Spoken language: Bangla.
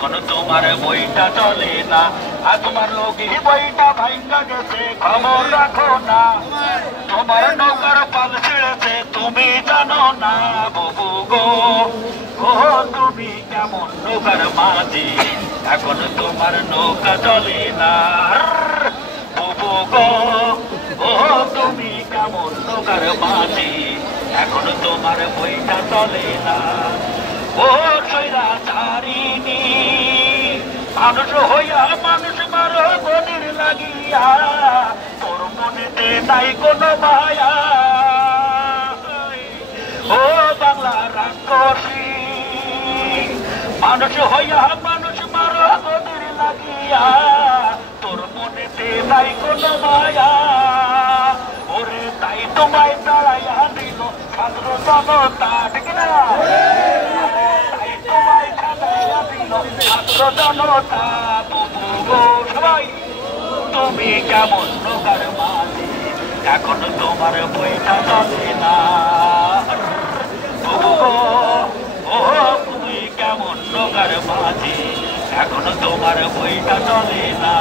কোনো তোমার বইটা চলে না, আর তোমার লোকই বইটা ভাঙ্গা গেছে, খবর রাখো না। তোমার নৌকার পাল ছেড়েছে, তুমি জানো না বাবু গো। ও তুমি কেমন নৌকার মাঝি, এখন তোমার নৌকা চলে না বাবু গো। ও তুমি কেমন নৌকার মাঝি, এখন তোমার বইটা চলে না। ও সৈরাচারিণী, মানুষ হইয়া মানুষ মারো গনির লাগিয়া, তোর মনেতে নাই কোনো মায়া। ও বাংলা রাক্ষসী, মানুষ হইয়া মানুষ মারো গনির লাগিয়া, তোর মনেতে নাই কোনো মায়া। ওরে তাই তোমায় দাঁড়াইয়া দিল ছাত্র জনতা, ঠিক না? ছাত্র জনতা সবাই, তুমি কেমন নৌকার মাঝি, এখন তোমার বইটা চলে না। ও তুমি কেমন নৌকার মাঝি, এখন তোমার বইটা চলে না।